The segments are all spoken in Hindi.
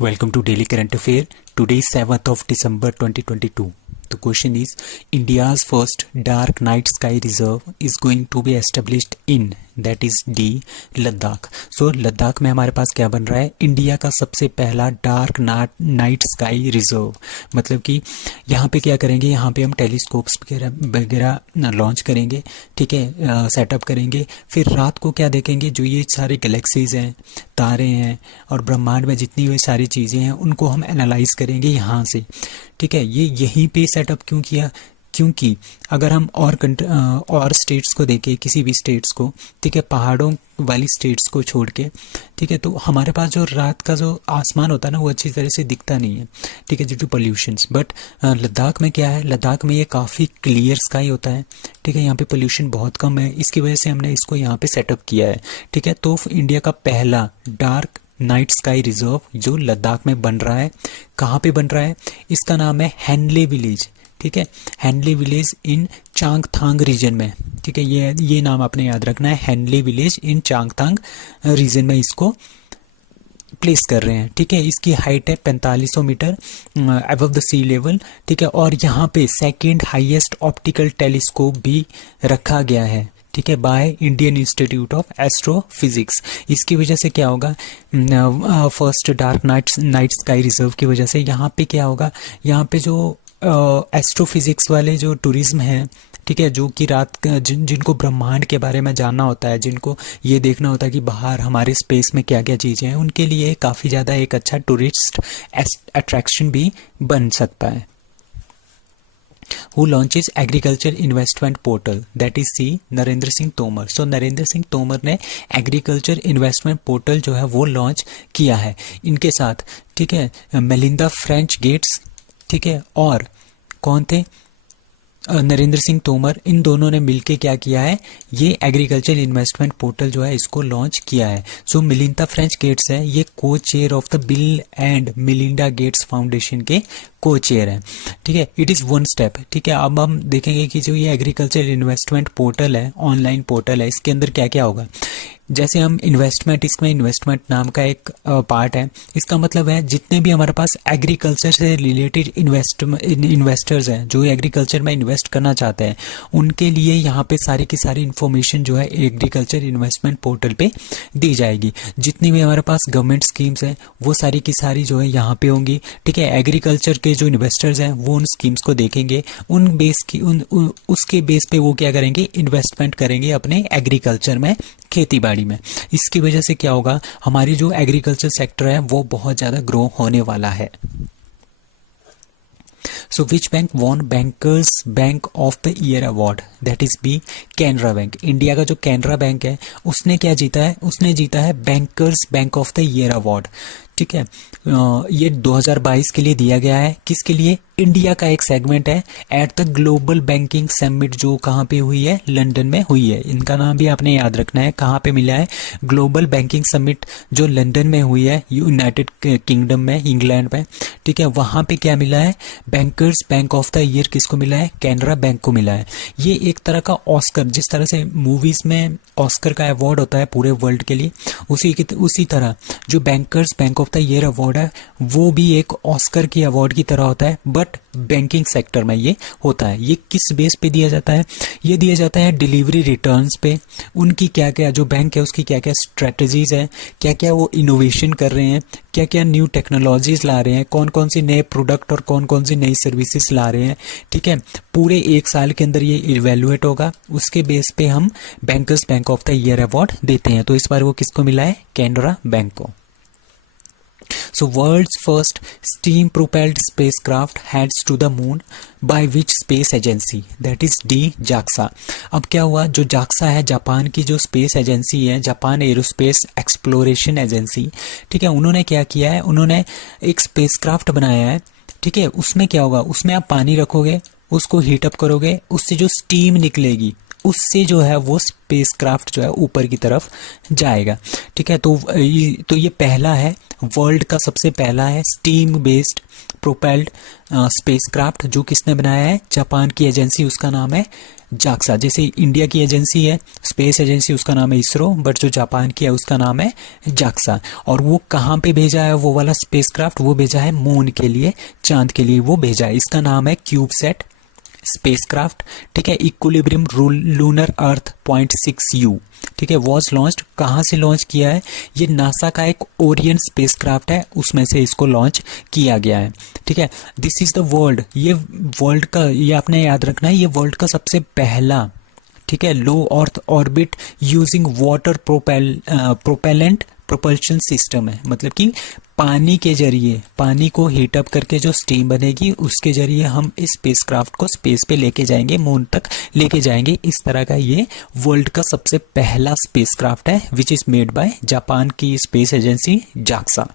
Welcome to Daily Current Affair. Today is 7th of December 2022. The question is, India's first dark night sky reserve is going to be established in, that is D, Ladakh. So Ladakh में हमारे पास क्या बन रहा है? इंडिया का सबसे पहला डार्क नाइट स्काई रिजर्व. मतलब कि यहाँ पे क्या करेंगे, यहाँ पे हम टेलीस्कोप्स वगैरह लॉन्च करेंगे, ठीक है, सेटअप करेंगे. फिर रात को क्या देखेंगे, जो ये सारे गैलेक्सीज हैं, तारे हैं और ब्रह्मांड में जितनी ये सारी चीज़ें हैं उनको हम एनालाइज करेंगे यहाँ से. ठीक है, ये यहीं पे सेटअप क्यों किया? क्योंकि अगर हम और स्टेट्स को देखें, किसी भी स्टेट्स को, ठीक है, पहाड़ों वाली स्टेट्स को छोड़ के, ठीक है, तो हमारे पास जो रात का जो आसमान होता है ना वो अच्छी तरह से दिखता नहीं है, ठीक है, due to pollutions. But Ladakh में क्या है, लद्दाख में ये काफ़ी क्लियर स्काई होता है, ठीक है, यहाँ पे पोल्यूशन बहुत कम है. इसकी वजह से हमने इसको यहाँ पे सेटअप किया है. ठीक है, तो इंडिया का पहला डार्क नाइट स्काई रिजर्व जो लद्दाख में बन रहा है. कहाँ पे बन रहा है? इसका नाम है हैनले विलेज. ठीक है, Hanle village in Changthang region में. ठीक है, ये नाम आपने याद रखना है, Hanle village in Changthang region में इसको प्लेस कर रहे हैं. ठीक है, इसकी हाइट है 4500 metre above the sea level. ठीक है, और यहाँ पे सेकेंड हाईएस्ट ऑप्टिकल टेलीस्कोप भी रखा गया है. ठीक है, by Indian institute of astrophysics. इसकी वजह से क्या होगा, first dark night sky reserve की वजह से यहाँ पे क्या होगा, यहाँ पे जो एस्ट्रोफिजिक्स वाले जो टूरिज्म हैं, ठीक है, जो कि रात जिनको ब्रह्मांड के बारे में जानना होता है, जिनको ये देखना होता है कि बाहर हमारे स्पेस में क्या क्या चीज़ें हैं, उनके लिए काफ़ी ज़्यादा एक अच्छा टूरिस्ट अट्रैक्शन भी बन सकता है. Who launches agriculture investment portal? That is C, Narendra Singh Tomar. सो नरेंद्र सिंह तोमर ने एग्रीकल्चर इन्वेस्टमेंट पोर्टल जो है वो लॉन्च किया है. इनके साथ, ठीक है, मेलिंडा फ्रेंच गेट्स, ठीक है, और कौन थे, नरेंद्र सिंह तोमर. इन दोनों ने मिलके क्या किया है, ये एग्रीकल्चर इन्वेस्टमेंट पोर्टल जो है इसको लॉन्च किया है. सो मेलिंडा फ्रेंच गेट्स है, ये को chair of the bill and Melinda Gates foundation के को चेयर है. ठीक है, इट इज़ वन स्टेप. ठीक है, अब हम देखेंगे कि जो ये एग्रीकल्चर इन्वेस्टमेंट पोर्टल है, ऑनलाइन पोर्टल है, इसके अंदर क्या क्या होगा. जैसे हम इन्वेस्टमेंट, इसमें इन्वेस्टमेंट नाम का एक पार्ट है. इसका मतलब है जितने भी हमारे पास एग्रीकल्चर से रिलेटेड इन्वेस्टर्स हैं, जो एग्रीकल्चर में इन्वेस्ट करना चाहते हैं, उनके लिए यहाँ पे सारी की सारी इन्फॉर्मेशन जो है एग्रीकल्चर इन्वेस्टमेंट पोर्टल पे दी जाएगी. जितनी भी हमारे पास गवर्नमेंट स्कीम्स हैं वो सारी की सारी जो है यहाँ पे होंगी. ठीक है, एग्रीकल्चर के जो इन्वेस्टर्स हैं वो उन स्कीम्स को देखेंगे, उन बेस की उसके बेस पे वो क्या करेंगे, इन्वेस्टमेंट करेंगे अपने एग्रीकल्चर में, खेती बाड़ी में. इसकी वजह से क्या होगा, हमारी जो एग्रीकल्चर सेक्टर है वो बहुत ज़्यादा ग्रो होने वाला है. So which bank won bankers bank of the year award? That is B, Canara bank. India का जो कैनरा बैंक है उसने क्या जीता है, उसने जीता है bankers bank of the year award. ठीक है, ये 2022 के लिए दिया गया है. किसके लिए? इंडिया का एक सेगमेंट है at the global banking summit, जो कहाँ पे हुई है, लंदन में हुई है. इनका नाम भी आपने याद रखना है, कहाँ पे मिला है, ग्लोबल बैंकिंग समिट जो लंदन में हुई है, यूनाइटेड किंगडम में, इंग्लैंड में. ठीक है, वहाँ पे क्या मिला है, bankers bank of the year किसको मिला है, कैनरा बैंक को मिला है. ये एक तरह का ऑस्कर, जिस तरह से मूवीज में ऑस्कर का अवार्ड होता है पूरे वर्ल्ड के लिए, उसी तरह जो bankers bank of the year award है वो भी एक ऑस्कर की अवार्ड की तरह होता है, बट बैंकिंग सेक्टर में ये होता है. ये किस बेस पे दिया जाता है, ये दिया जाता है डिलीवरी रिटर्न्स पे. उनकी क्या क्या, जो बैंक है उसकी क्या क्या स्ट्रेटजीज है, क्या क्या वो इनोवेशन कर रहे हैं, क्या क्या न्यू टेक्नोलॉजीज ला रहे हैं, कौन कौन सी नए प्रोडक्ट और कौन कौन सी नई सर्विसेज ला रहे हैं. ठीक है, पूरे एक साल के अंदर ये इवेल्युएट होगा, उसके बेस पे हम bankers bank of the year award देते हैं. तो इस बार वो किसको मिला है, कैनरा बैंक को. So world's first steam propelled spacecraft heads to the moon by which space agency? That is D, JAXA. अब क्या हुआ, जो JAXA है, जापान की जो स्पेस एजेंसी है, जापान एरोस्पेस एक्सप्लोरेशन एजेंसी. ठीक है, उन्होंने क्या किया है, उन्होंने एक स्पेसक्राफ्ट बनाया है. ठीक है, उसमें क्या होगा, उसमें आप पानी रखोगे, उसको हीटअप करोगे, उससे जो स्टीम निकलेगी उससे जो है वो स्पेसक्राफ्ट जो है ऊपर की तरफ जाएगा. ठीक है, तो ये पहला है, वर्ल्ड का सबसे पहला है स्टीम बेस्ड प्रोपेल्ड स्पेसक्राफ्ट, जो किसने बनाया है, जापान की एजेंसी, उसका नाम है जाक्सा। जैसे इंडिया की एजेंसी है स्पेस एजेंसी, उसका नाम है इसरो, बट जो जापान की है उसका नाम है जाक्सा। और वो कहाँ पे भेजा है वो वाला स्पेसक्राफ्ट, वो भेजा है मून के लिए, चांद के लिए वो भेजा है। इसका नाम है क्यूबसैट स्पेसक्राफ्ट, ठीक है। इक्विलिब्रियम लूनर अर्थ .6U, ठीक है, वॉज लॉन्च्ड। कहाँ से लॉन्च किया है, ये नासा का एक ओरियन स्पेसक्राफ्ट है, उसमें से इसको लॉन्च किया गया है, ठीक है। दिस इज द वर्ल्ड, ये वर्ल्ड का, ये आपने याद रखना है, ये वर्ल्ड का सबसे पहला, ठीक है, low earth orbit using water propellant propulsion system है। मतलब कि पानी के जरिए, पानी को हीट अप करके जो स्टीम बनेगी उसके जरिए हम इस स्पेसक्राफ्ट को स्पेस पे लेके जाएंगे, मून तक लेके जाएंगे। इस तरह का ये वर्ल्ड का सबसे पहला स्पेसक्राफ्ट है, which is made by Japan की space agency JAXA.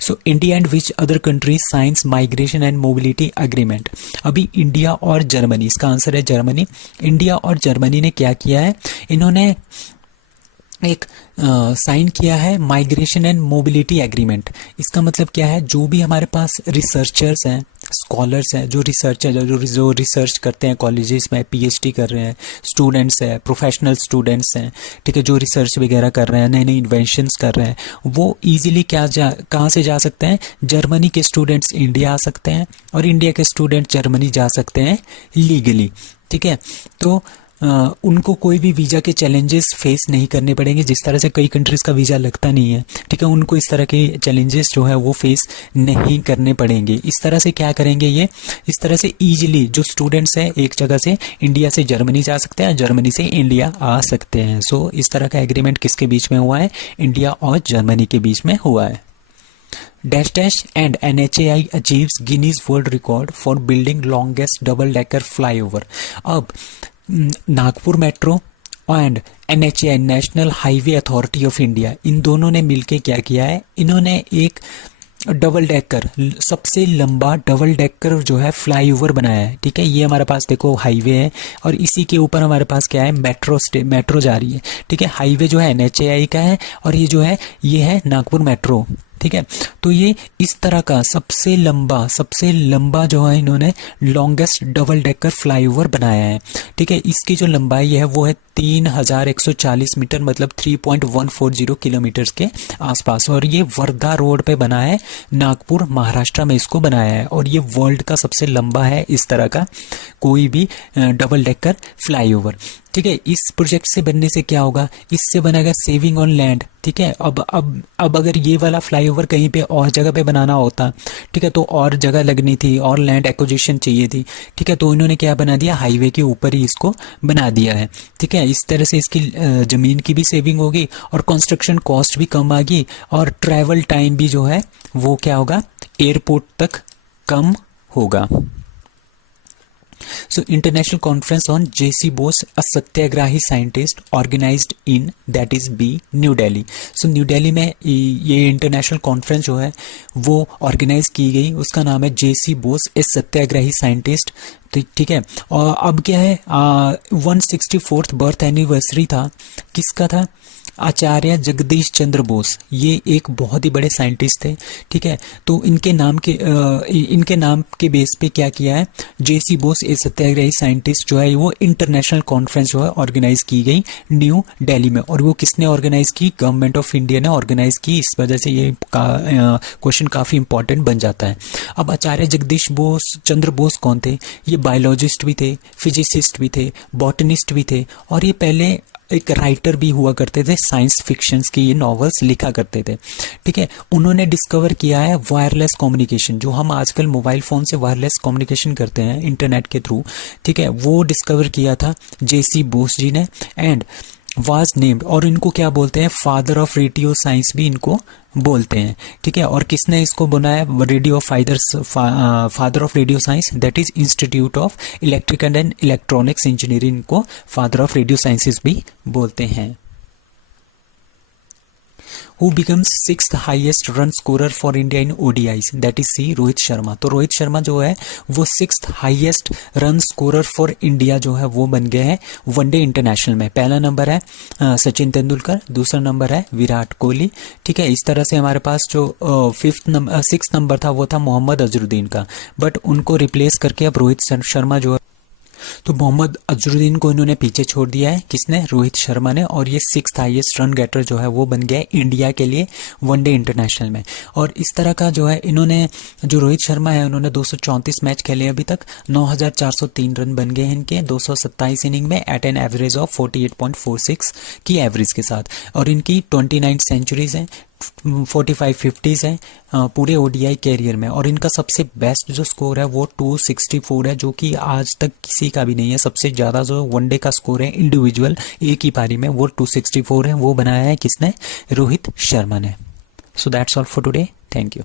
So India and which other countries signs migration and mobility agreement. अभी इंडिया और जर्मनी, इसका आंसर है जर्मनी। इंडिया और जर्मनी ने क्या किया है, इन्होंने एक साइन किया है माइग्रेशन एंड मोबिलिटी एग्रीमेंट। इसका मतलब क्या है, जो भी हमारे पास रिसर्चर्स हैं, स्कॉलर्स हैं, जो रिसर्च करते हैं कॉलेजेस में, पीएचडी कर रहे हैं, स्टूडेंट्स हैं, प्रोफेशनल स्टूडेंट्स हैं, ठीक है, जो रिसर्च वगैरह कर रहे हैं, नए नए इन्वेंशंस कर रहे हैं, वो इजीली कहाँ से जा सकते हैं, जर्मनी के स्टूडेंट्स इंडिया आ सकते हैं और इंडिया के स्टूडेंट जर्मनी जा सकते हैं लीगली, ठीक है। तो उनको कोई भी वीज़ा के चैलेंजेस फेस नहीं करने पड़ेंगे, जिस तरह से कई कंट्रीज़ का वीज़ा लगता नहीं है, ठीक है, उनको इस तरह के चैलेंजेस जो है वो फेस नहीं करने पड़ेंगे। इस तरह से क्या करेंगे ये, इस तरह से ईजिली जो स्टूडेंट्स हैं एक जगह से, इंडिया से जर्मनी जा सकते हैं, जर्मनी से इंडिया आ सकते हैं। सो इस तरह का एग्रीमेंट किसके बीच में हुआ है, इंडिया और जर्मनी के बीच में हुआ है। Dash dash and NHAI achieves Guinness world record for building longest double decker flyover. अब Nagpur metro and NHAI national highway authority of India, इन दोनों ने मिलके क्या किया है, इन्होंने एक डबल डेकर, सबसे लंबा डबल डेकर जो है फ्लाईओवर बनाया है, ठीक है। ये हमारे पास देखो हाईवे है और इसी के ऊपर हमारे पास क्या है, मेट्रो जा रही है, ठीक है। हाईवे जो है NHAI का है और ये जो है ये है नागपुर मेट्रो, ठीक है। तो ये इस तरह का सबसे लंबा जो है इन्होंने लॉन्गेस्ट डबल डेकर फ्लाईओवर बनाया है, ठीक है। इसकी जो लंबाई है वो है 3140 मीटर, मतलब 3.140 किलोमीटर के आसपास, और ये वर्धा रोड पे बना है, नागपुर महाराष्ट्र में इसको बनाया है, और ये वर्ल्ड का सबसे लंबा है इस तरह का कोई भी डबल डेकर फ्लाईओवर, ठीक है। इस प्रोजेक्ट से बनने से क्या होगा, इससे बनेगा सेविंग ऑन लैंड, ठीक है। अब अगर ये वाला फ्लाईओवर कहीं पे और जगह पे बनाना होता, ठीक है, तो और जगह लगनी थी और लैंड एक्विजिशन चाहिए थी, ठीक है। तो इन्होंने क्या बना दिया, हाईवे के ऊपर ही इसको बना दिया है, ठीक है। इस तरह से इसकी ज़मीन की भी सेविंग होगी और कंस्ट्रक्शन कॉस्ट भी कम आएगी, और ट्रैवल टाइम भी जो है वो क्या होगा, एयरपोर्ट तक कम होगा। So international conference on J.C. Bose, a satyagrahi scientist, organized in that is B, new Delhi. So new Delhi में ये इंटरनेशनल कॉन्फ्रेंस जो है वो ऑर्गेनाइज की गई, उसका नाम है J.C. Bose, ए सत्याग्रही साइंटिस्ट, ठीक है। और अब क्या है, 164th बर्थ एनिवर्सरी था, किसका था, आचार्य जगदीश चंद्र बोस। ये एक बहुत ही बड़े साइंटिस्ट थे, ठीक है। तो इनके नाम के बेस पे क्या किया है, J.C. बोस ए सत्याग्रही साइंटिस्ट जो है वो इंटरनेशनल कॉन्फ्रेंस जो है ऑर्गेनाइज की गई न्यू दिल्ली में, और वो किसने ऑर्गेनाइज की, गवर्नमेंट ऑफ इंडिया ने ऑर्गेनाइज की। इस वजह से ये क्वेश्चन काफ़ी इंपॉर्टेंट बन जाता है। अब आचार्य जगदीश चंद्र बोस कौन थे, ये बायोलॉजिस्ट भी थे, फिजिसिस्ट भी थे, बॉटनिस्ट भी थे, और ये पहले एक राइटर भी हुआ करते थे, साइंस फिक्शंस की ये नॉवेल्स लिखा करते थे, ठीक है। उन्होंने डिस्कवर किया है वायरलेस कम्युनिकेशन, जो हम आजकल मोबाइल फ़ोन से वायरलेस कम्युनिकेशन करते हैं इंटरनेट के थ्रू, ठीक है, वो डिस्कवर किया था J.C. बोस जी ने, एंड वाज नेम्ड, और इनको क्या बोलते हैं, फादर ऑफ रेडियो साइंस भी इनको बोलते हैं, ठीक है। और किसने इसको बनाया, radio father of radio science, that is institute of electrical and electronics engineering को फादर ऑफ रेडियो साइंसेस भी बोलते हैं। Who becomes sixth highest run scorer for India in ODIs, that is C Rohit Sharma. तो रोहित शर्मा जो है वो sixth highest run scorer for India जो है वो बन गए हैं वनडे इंटरनेशनल में। पहला नंबर है सचिन तेंदुलकर, दूसरा नंबर है विराट कोहली, ठीक है। इस तरह से हमारे पास जो सिक्स नंबर था वो था मोहम्मद अजरुद्दीन का, बट उनको रिप्लेस करके अब रोहित शर्मा जो है, तो मोहम्मद अजरुद्दीन को इन्होंने पीछे छोड़ दिया है, किसने, रोहित शर्मा ने, और ये सिक्स्थ हाईएस्ट रन गेटर जो है वो बन गया है इंडिया के लिए वनडे इंटरनेशनल में। और इस तरह का जो है इन्होंने, जो रोहित शर्मा है उन्होंने 234 मैच खेले अभी तक, 9403 रन बन गए हैं इनके 227 इनिंग में एट एन एवरेज ऑफ 48.46 की एवरेज के साथ। और इनकी 29 सेंचुरीज हैं, 45 50s हैं पूरे ओडीआई कैरियर में। और इनका सबसे बेस्ट जो स्कोर है वो 264 है, जो कि आज तक किसी का भी नहीं है। सबसे ज़्यादा जो वनडे का स्कोर है इंडिविजुअल एक ही पारी में वो 264 है, वो बनाया है किसने, रोहित शर्मा ने। So that's all for today, thank you.